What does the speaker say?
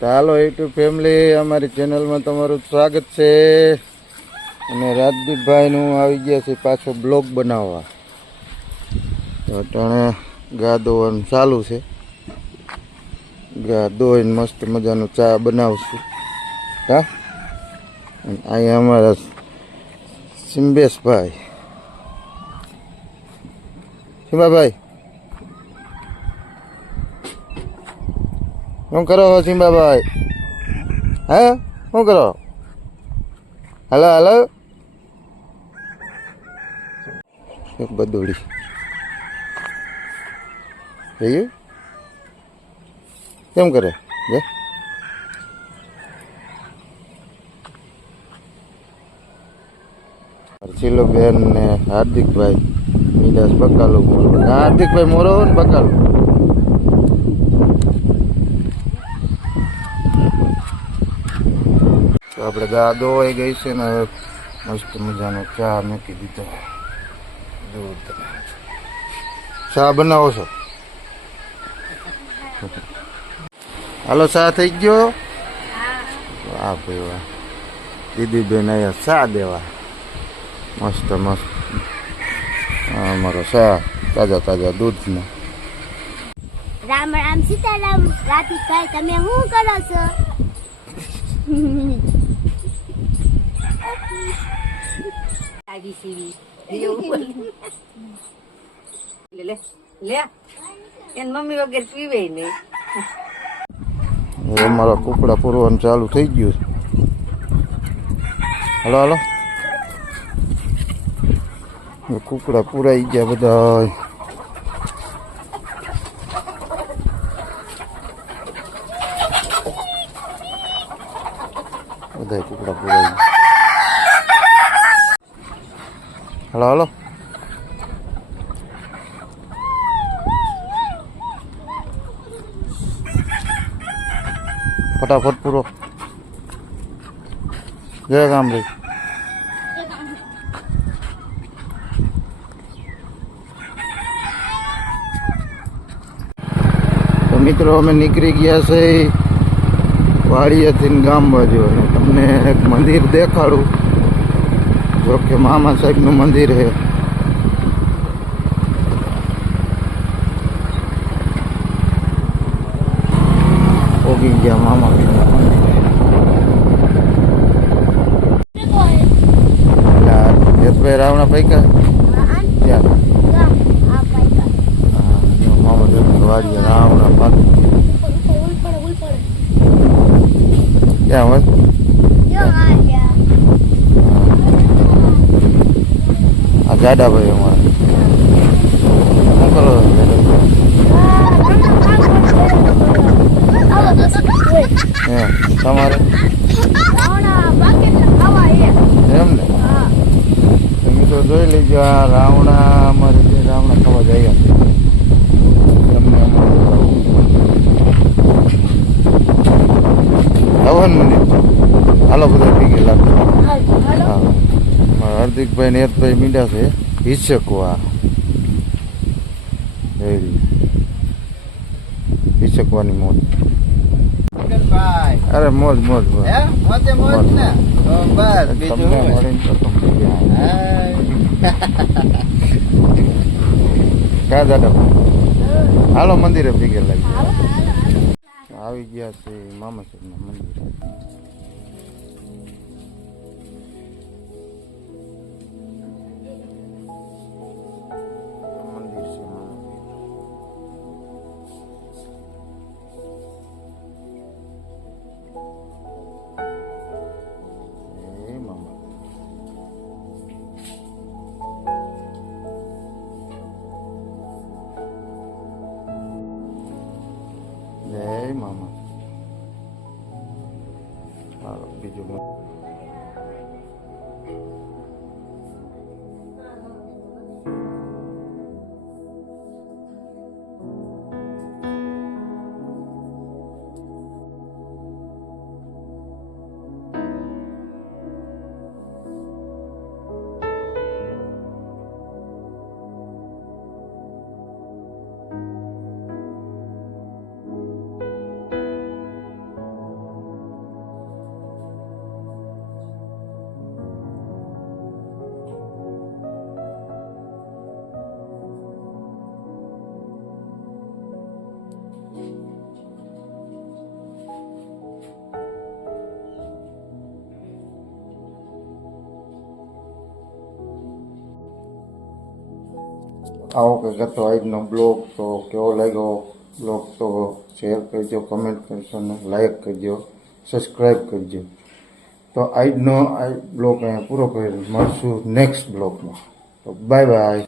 તો હાલો YouTube family અમારી ચેનલમાં તમારું સ્વાગત છે. અને રાજદીપભાઈનું આવી ગયા છે પાછો બ્લોગ બનાવવા. તો અટાણે ગા દોવાનું ચાલુ છે. ગા ધોઈને મસ્ત મજાનું ચા બનાવશું. હા? અને અહીંયા અમારા સિમ્બેશભાઈ સિમ્બાભાઈ શું કરો છો સિમ્બાભાઈ હે? શું કરો? હલો હલો એક બદોડી. કેમ કરે? જે હર્ષિલો બેન ને હાર્દિકભાઈ મીડાસ બકાલો મોરો હાર્દિકભાઈ મોરો ને બકાલો તો આપણે ગા દોવાઈ ગઈ છે ને હવે મસ્ત મજાનો ચા મૂકી દીધો દૂધ ચા બનાવો છો હાલો ચા થઈ ગયો વાહ ભાઈ વાહ દીદી બેન અહીંયા ચા દેવા મસ્ત મસ્ત આ અમારો ચા તાજા તાજા દૂધનો રામ રામ સીતારામ રાધિકાઈ તમે શું કરો છો આવી સીવી લે લે લે એન મમ્મી વગેરે પીવે નહીં. હવે અમારા કુકડા પૂરવાનું ચાલુ થઈ ગયું હલો હલો. કુકડા પૂરાઈ ગયા બધા બધા કુકડા પૂરાઈ ગયા. હલો હલો ફટાફટ પૂરો જય તો મિત્રો અમે નીકળી ગયા છે વાડિયાથી ગામ બાજુ તમને એક મંદિર દેખાડું જો કે મામા સાહેબનું મંદિર છે ઓગી ગયા મામા સાહેબનું મંદિર એટલે યશભાઈ રાવણા પૈકા ત્યાં હા, જો મામા સાહેબની વાડિયા રાવણા પાક ક્યાં હોય આ જાડાભાઈ અમારા શું કરો તમારે એમ ને તમે તો જોઈ લેજો આ રાવણા અમારે જે રાવણા ખાવા જાય તમને હવન મંદિર હાલો, બધા ભેગી લાગો. હા અમારા હાર્દિકભાઈ ને હેતભાઈ મીંડા છે. હિચકો આ હિચકવાની મોજ. અરે મોજ મોજ ક્યાં દાદા? હાલો મંદિરે ભીગે લાગી. આવી ગયા છે મામા મંદિરે મંદિર. જય મામા હાલો આવો કે હતો આજનો બ્લોગ, તો કેવો લાગ્યો બ્લોગ, તો શેર કરજો કમેન્ટ કરજો અને લાઈક કરજો સબસ્ક્રાઈબ કરજો. તો આજનો આ બ્લોગ અહીંયા પૂરો કરી મળશું નેક્સ્ટ બ્લોગમાં. તો બાય બાય